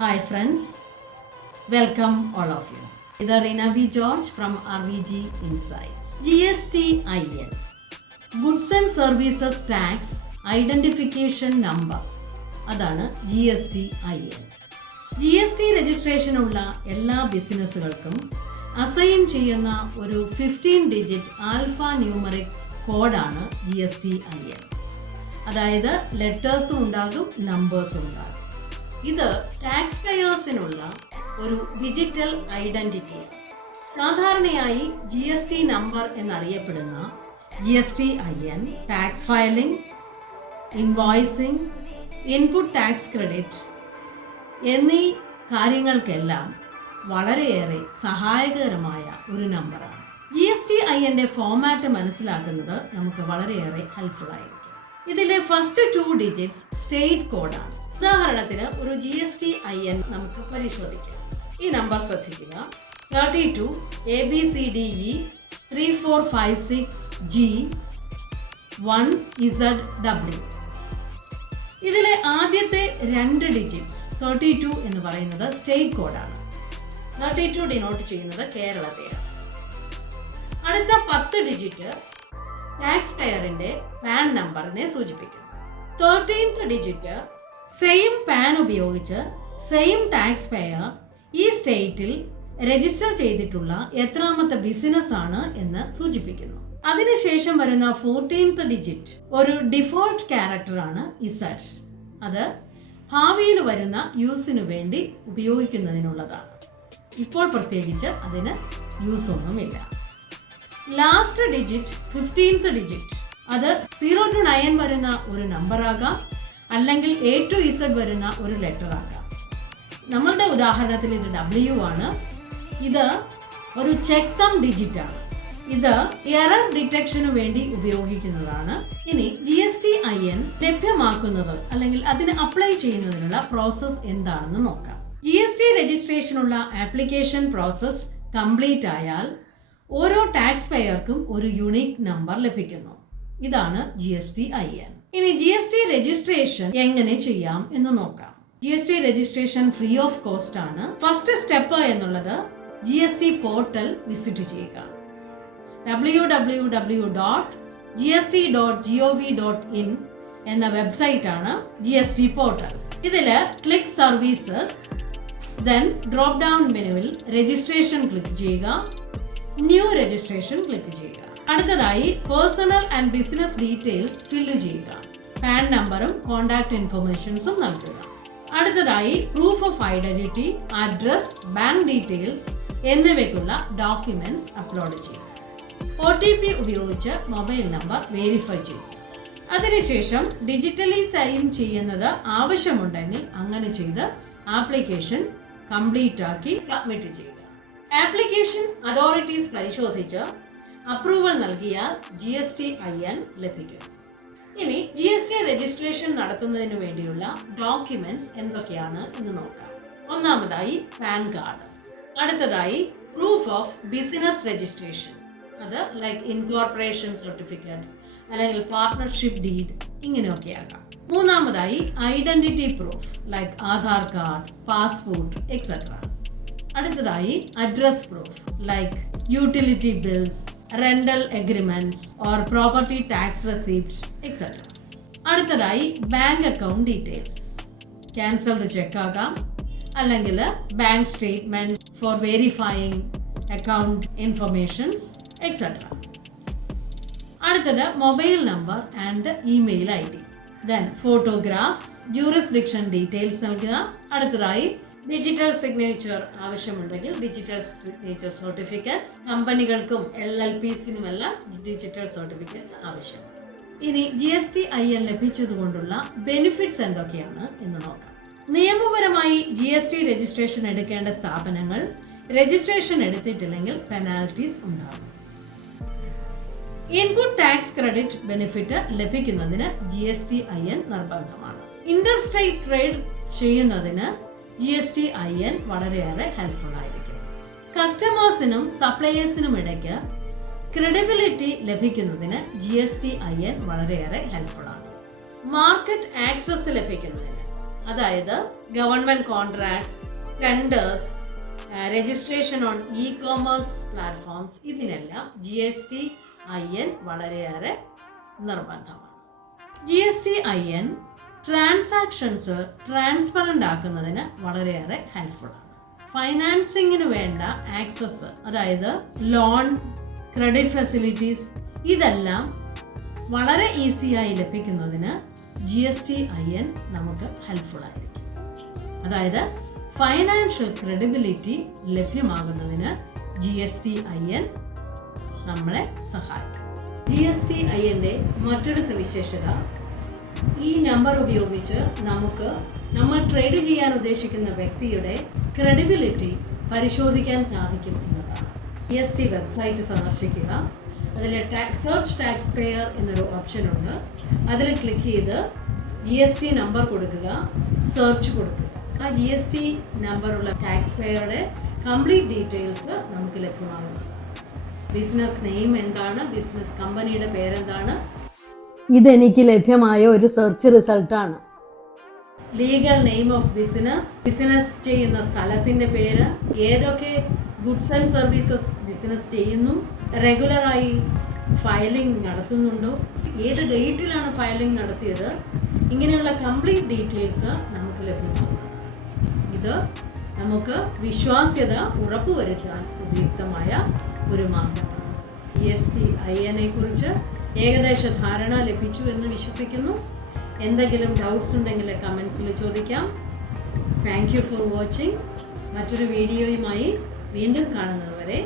Hi friends, welcome all of you. This is Reena V. George from RVG Insights. GSTIN, Goods and Services Tax Identification Number. അതാണ് GSTIN. GST രജിസ്ട്രേഷനുള്ള എല്ലാ ബിസിനസ്സുകൾക്കും assign ചെയ്യുന്ന ഒരു 15-ഡിജിറ്റ് alpha numeric കോഡാണ് GSTIN. അതായത് ലെറ്റേഴ്സും ഉണ്ടാകും, നമ്പേഴ്സും ഉണ്ടാകും. ഇത് ടാക്സ് പേയേഴ്സിനുള്ള ഒരു ഡിജിറ്റൽ ഐഡന്റിറ്റിയാണ്. സാധാരണയായി GST നമ്പർ എന്നറിയപ്പെടുന്ന GSTIN tax filing, invoicing, input tax credit എന്നീ കാര്യങ്ങൾക്കെല്ലാം വളരെയേറെ സഹായകരമായ ഒരു നമ്പറാണ്. GSTIN ഫോമാറ്റ് മനസ്സിലാക്കുന്നത് നമുക്ക് വളരെയേറെ ഹെൽപ്ഫുൾ ആയിരിക്കും. ഇതിലെ ഫസ്റ്റ് 2 ഡിജിറ്റ്സ് സ്റ്റേറ്റ് കോഡാണ്. ഉദാഹരണത്തിന് ഒരു GSTIN നമുക്ക് പരിശോധിക്കാം. ഈ നമ്പർ ശ്രദ്ധിക്കുക: 32 ABCDE 3456G 1ZW. ഇതിലെ ആദ്യത്തെ 2 ഡിജിറ്റ്സ് 32 എന്ന് പറയുന്നത് സ്റ്റേറ്റ് കോഡാണ്. 32 ഡിനോട്ട് ചെയ്യുന്നത് കേരളത്തെയാണ്. അടുത്ത 10 ഡിജിറ്റ് ടാക്സ് പെയറിന്റെ പാൻ നമ്പറിനെ സൂചിപ്പിക്കുന്നു. 13th ഡിജിറ്റ് സെയിം പാൻ ഉപയോഗിച്ച് സെയിം ടാക്സ് പെയർ ഈ സ്റ്റേറ്റിൽ രജിസ്റ്റർ ചെയ്തിട്ടുള്ള എത്രാമത്തെ ബിസിനസ് ആണ് എന്ന് സൂചിപ്പിക്കുന്നു. അതിനുശേഷം വരുന്ന 14th ഡിജിറ്റ് ഒരു ഡിഫോൾട്ട് ക്യാരക്ടറാണ് Z. അത് ഭാവിയിൽ വരുന്ന യൂസിനു വേണ്ടി ഉപയോഗിക്കുന്നതിനുള്ളതാണ്. ഇപ്പോൾ പ്രത്യേകിച്ച് അതിന് യൂസ് ഒന്നുമില്ല. ലാസ്റ്റ് ഡിജിറ്റ് 15th ഡിജിറ്റ് അത് 0 to 9 വരുന്ന ഒരു നമ്പർ ആകാം, അല്ലെങ്കിൽ A to Z വരുന്ന ഒരു ലെറ്റർ ആകാം. നമ്മളുടെ ഉദാഹരണത്തിൽ ഇത് W ആണ്. ഇത് ഒരു ചെക്ക് സം ഡിജിറ്റ് ആണ്. ഇത് എറർ ഡിറ്റക്ഷനു വേണ്ടി ഉപയോഗിക്കുന്നതാണ്. ഇനി GSTIN ലഭ്യമാക്കുന്നത് അല്ലെങ്കിൽ അതിന് അപ്ലൈ ചെയ്യുന്നതിനുള്ള പ്രോസസ് എന്താണെന്ന് നോക്കാം. GST രജിസ്ട്രേഷനുള്ള ആപ്ലിക്കേഷൻ പ്രോസസ് കംപ്ലീറ്റ് ആയാൽ ഓരോ ടാക്സ് പെയർക്കും ഒരു യുണീക് നമ്പർ ലഭിക്കുന്നു. ഇതാണ് GSTIN. ഇനി GST രജിസ്ട്രേഷൻ എങ്ങനെ ചെയ്യാം എന്ന് നോക്കാം. GST registration free of cost ആണ്. ഫസ്റ്റ് സ്റ്റെപ്പ് എന്നുള്ളത് GST പോർട്ടൽ വിസിറ്റ് ചെയ്യുക. www.gst.gov.in എന്ന വെബ്സൈറ്റ് ആണ് GST പോർട്ടൽ. ഇതില് click services, then drop down മെനുവിൽ രജിസ്ട്രേഷൻ ക്ലിക്ക് ചെയ്യുക, ന്യൂ രജിസ്ട്രേഷൻ ക്ലിക്ക് ചെയ്യുക. അടുത്തതായി personal and business details fill ചെയ്യുക. പാൻ നമ്പറും കോൺടാക്ട് ഇൻഫർമേഷൻസും നൽകുക. അടുത്തതായി proof of identity, address, bank details എന്നിവയ്ക്കുള്ള ഡോക്യുമെന്റ്സ് അപ്ലോഡ് ചെയ്യുക. OTP ഉപയോഗിച്ച് മൊബൈൽ നമ്പർ വെരിഫൈ ചെയ്യും. അതിനുശേഷം ഡിജിറ്റലി സൈൻ ചെയ്യുന്നത് ആവശ്യമുണ്ടെങ്കിൽ അങ്ങനെ ചെയ്ത് ആപ്ലിക്കേഷൻ കംപ്ലീറ്റ് ആക്കി സബ്മിറ്റ് ചെയ്യുക. ആപ്ലിക്കേഷൻ അതോറിറ്റീസ് പരിശോധിച്ച് അപ്രൂവൽ നൽകിയാൽ GSTIN ലഭിക്കും. ഇനി GST രജിസ്ട്രേഷൻ നടത്തുന്നതിന് വേണ്ടിയുള്ള ഡോക്യുമെന്റ്സ് എന്തൊക്കെയാണ് എന്ന് നോക്കാം. ഒന്നാമതായി പാൻ കാർഡ്. അടുത്തതായി പ്രൂഫ് ഓഫ് ബിസിനസ് രജിസ്ട്രേഷൻ. അത് ലൈക്ക് ഇൻകോർപ്പറേഷൻ സർട്ടിഫിക്കറ്റ് അല്ലെങ്കിൽ പാർട്ണർഷിപ്പ് ഡീഡ് ഇങ്ങനെയൊക്കെ ആകാം. മൂന്നാമതായി identity proof like Aadhaar card, passport etcetera. അടുത്തതായി address proof like utility bills, rental agreements or property tax receipt etcetera. അടുത്തതായി bank account details. Cancelled cheque ആകാം, അല്ലെങ്കിൽ bank statement for verifying account informations etcetera. അടുത്തത് mobile number and email ID. Then photographs, jurisdiction details നൽകുക. അടുത്തതായി digital signature ആവശ്യമുണ്ടെങ്കിൽ digital signature certificates. കമ്പനികൾക്കും LLPസിനുമെല്ലാം digital certificates ആവശ്യമാണ്. ഇനി GSTIN ലഭിച്ചതുകൊണ്ടുള്ള ബെനിഫിറ്റ്സ് എന്തൊക്കെയാണ് എന്ന് നോക്കാം. നിയമപരമായി GST രജിസ്ട്രേഷൻ എടുക്കേണ്ട സ്ഥാപനങ്ങൾ രജിസ്ട്രേഷൻ എടുത്തിട്ടില്ലെങ്കിൽ പെനാൽറ്റീസ് ഉണ്ടാകും. ഇൻപുട്ട് ടാക്സ് ക്രെഡിറ്റ് ബെനിഫിറ്റ് ലഭിക്കുന്നതിന് GSTIN നിർബന്ധമാണ്. ഇന്റർ സ്റ്റേറ്റ് ട്രേഡ് ചെയ്യുന്നതിന് GSTIN വളരെയേറെ ഹെൽപ്ഫുൾ ആയിരിക്കും. കസ്റ്റമേഴ്സിനും സപ്ലയേഴ്സിനും ഇടയ്ക്ക് ക്രെഡിബിലിറ്റി ലഭിക്കുന്നതിന് GSTIN വളരെയേറെ ഹെൽപ്ഫുൾ ആണ്. മാർക്കറ്റ് ആക്സസ് ലഭിക്കുന്നതിന്, അതായത് government contracts, tenders, registration on e-commerce platforms, ഇതിനെല്ലാം GSTIN വളരെയേറെ നിർബന്ധമാണ്. GSTIN ട്രാൻസാക്ഷൻസ് ട്രാൻസ്പെറൻ്റ് ആക്കുന്നതിന് വളരെയേറെ ഹെൽപ്ഫുള്ളാണ്. ഫൈനാൻസിങ്ങിന് വേണ്ട ആക്സസ്, അതായത് ലോൺ, ക്രെഡിറ്റ് ഫെസിലിറ്റീസ്, ഇതെല്ലാം വളരെ ഈസിയായി ലഭിക്കുന്നതിന് GSTIN നമുക്ക് ഹെൽപ്ഫുള്ളായിരിക്കും. അതായത് ഫൈനാൻഷ്യൽ ക്രെഡിബിലിറ്റി ലഭ്യമാകുന്നതിന് GSTIN നമ്മളെ സഹായിക്കും. GSTINൻ്റെ മറ്റൊരു സവിശേഷത, ഈ നമ്പർ ഉപയോഗിച്ച് നമ്മൾ ട്രേഡ് ചെയ്യാൻ ഉദ്ദേശിക്കുന്ന വ്യക്തിയുടെ ക്രെഡിബിലിറ്റി പരിശോധിക്കാൻ സാധിക്കും എന്നതാണ്. GST വെബ്സൈറ്റ് സന്ദർശിക്കുക. അതിൽ സെർച്ച് ടാക്സ് പെയർ എന്നൊരു ഓപ്ഷൻ ഉണ്ട്. അതിൽ ക്ലിക്ക് ചെയ്ത് GST നമ്പർ കൊടുക്കുക, സെർച്ച് കൊടുക്കുക. ആ GST നമ്പറുള്ള ടാക്സ് പെയറുടെ കംപ്ലീറ്റ് ഡീറ്റെയിൽസ് നമുക്ക് ലഭ്യമാകുന്നു. ബിസിനസ് നെയിം എന്താണ്, ബിസിനസ് കമ്പനിയുടെ പേരെന്താണ്, ഇതെനിക്ക് ലഭ്യമായ ഒരു സെർച്ച് റിസൾട്ടാണ്. ലീഗൽ നെയിം ഓഫ് ബിസിനസ് ചെയ്യുന്ന സ്ഥലത്തിൻ്റെ പേര്, ഏതൊക്കെ ഗുഡ്സ് ആൻഡ് സർവീസസ് ബിസിനസ് ചെയ്യുന്നു, റെഗുലറായി ഫയലിംഗ് നടത്തുന്നുണ്ടോ, ഏത് ഡേറ്റിലാണ് ഫയലിംഗ് നടത്തിയത്, ഇങ്ങനെയുള്ള കംപ്ലീറ്റ് ഡീറ്റെയിൽസ് നമുക്ക് ലഭ്യമാകും. ഇത് നമുക്ക് വിശ്വാസ്യത ഉറപ്പുവരുത്താൻ ഉപയുക്തമായ ഒരു മാർഗമാണ്. GSTIN കുറിച്ച് ഏകദേശ ധാരണ ലഭിച്ചു എന്ന് വിശ്വസിക്കുന്നു. എന്തെങ്കിലും ഡൗട്ട്സ് ഉണ്ടെങ്കിൽ കമൻസിൽ ചോദിക്കാം. Thank you for watching. മറ്റൊരു വീഡിയോയുമായി വീണ്ടും കാണുന്നതുവരെ